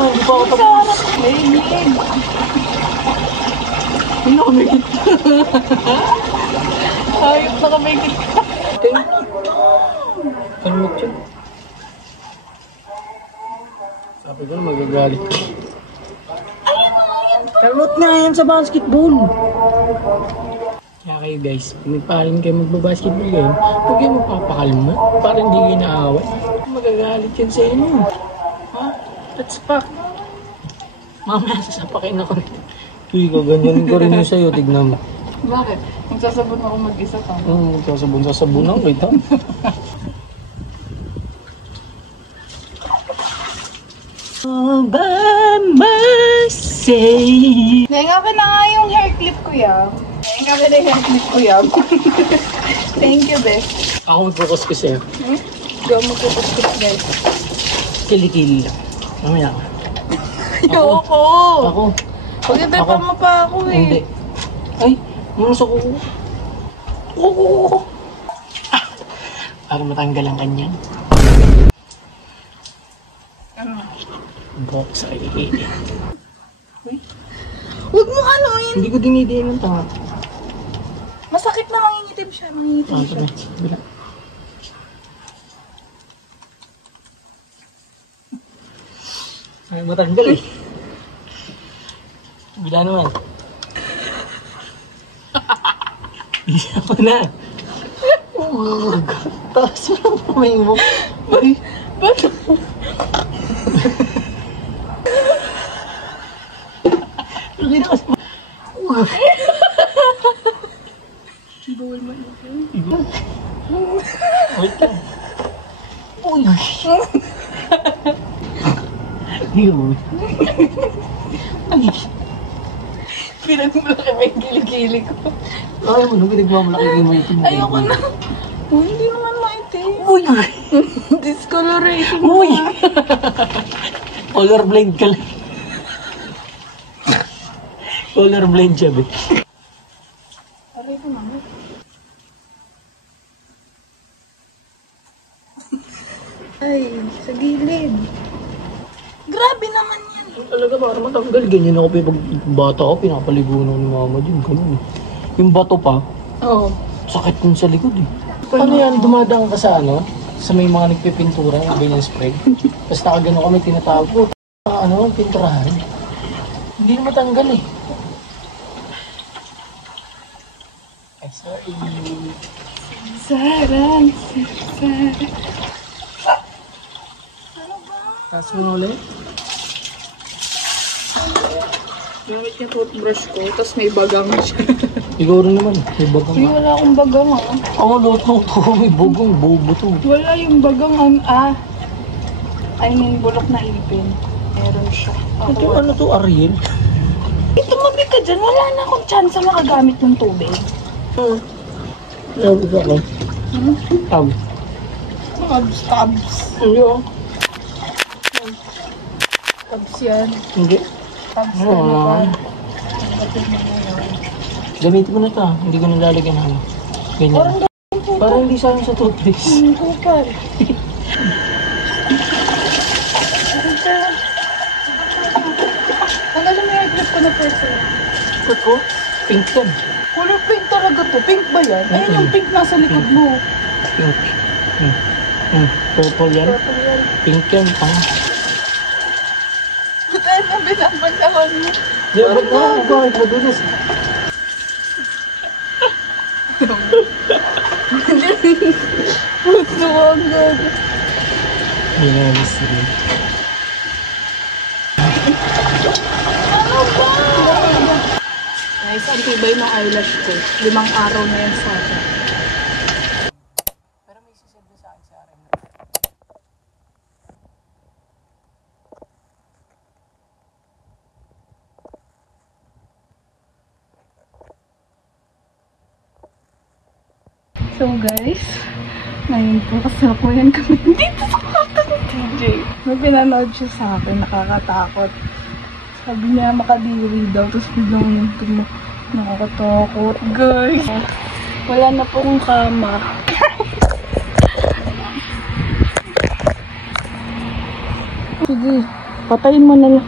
hindi pa ako tapos. Hindi ako may kita. Ayop na kami kita. Kalmot yun. Sabi ko na magagalit ko. Kalmot nga yan sa basketball. Kaya kayo guys, pag nagpahalin kayo magbabasketball kayo, huwag kayo magpapakalma para hindi kayo naaway. Magagalit yan sa inyo. Ha? That's fact. Mamaya sasapakin ako. Uy, kaganyan ko rin yun sa'yo, tignan mo. Bakit? Magsasabon ako mag-isa ka. Sasabon ako, wait ha? Nenga ka na nga yung hair clip ko yan. Nenga ka na yung hair clip ko yan. Thank you, Beth. Ako mag-focus ko sa'yo. Go mag-focus ko, guys. Kilikili lang. Mamaya ka. Ayoko! Ako. Pag-ibepa mo pa ako eh. Hindi. Ay, mamusok ko. Oo. Para matanggal ang kanyang. Ano? Box ay Uy. Huwag mo anuin! hindi ko dinidiin ng tanga. Masakit na mangingitim siya. Mangingitim siya. Bila. Ay, matanggal eh. Bila naman. Hindi ako na. Tapos mo lang kamay mo. Ay, Ba't? hindi na kasi. Bawal mo yun. Wait lang. Uy. Yun. Ay. Pinagmalaki ba yung kilikili ko? Ayaw mo nung pinagmamalaki yung may itim. Ayoko na. Uy, hindi naman maitim. Uy. Discoloration. Uy. Colorblind ka lang. Colorblind siya, be. Aray ko naman. Ay, sa gilid. Grabe naman yan. Talaga para matanggal. Ganyan ako pag bata ko, pinapaligo na ni mama dyan. Ganun eh. Yung bato pa, Oo. sakit nun sa likod eh. Ano yan, dumadaan ka sa ano? Sa may mga nagpipintura, yung ganyan spray. Tapos nakagano kami tinatawag ko. Ano, pinturahan. Hindi na matanggal eh. Ay, sorry. Sarang, sarang. Tapos mo ulit. Gamit yung toothbrush ko, tapos may bagang siya. Ikaw rin naman, may bagang Uy, ka. wala akong bagang ah. Ako, lutong to, may bugong, bobo to. Wala yung bagang I mean, bulok na ipin. Meron siya. Ito, ano to, Ariel? Tumabi ka dyan, wala na akong chance makagamit ng tubig. Sabi ko ako. Tab. Tabs. Hindi oh. Tabs yan. Hindi. Tabs Oo. na ba? Gamitin mo na ito, hindi ko nalalagyan ano. Ganyan. Parang gawin po. Parang hindi sa akin sa toothpaste. Kupal. Ang alam mo yung clip ko na person. Ba't ko? Pink yan. Color pink talaga to. Pink ba yan? Ayun yung pink nasa likod mo. Pink. Purple yan. Purple yan. Pink yan. Ba't ayun ang binabantawan mo? Di, ba't na? Ikaw ay madulas. Gusto ko agad. Binalis rin. Guys, ang tibay ng eyelash ko. 5 araw na yan sa akin. Pero may sisilbi sa akin sa RM. So guys, ngayon po kasalukuyan kami dito sa kwarto ni TJ. May pinanood siya sa akin, nakakatakot. Sabi niya makadiri daw, tapos biglang nakakatakot. Guys, wala na pong kama. Sige, Patayin mo na lang.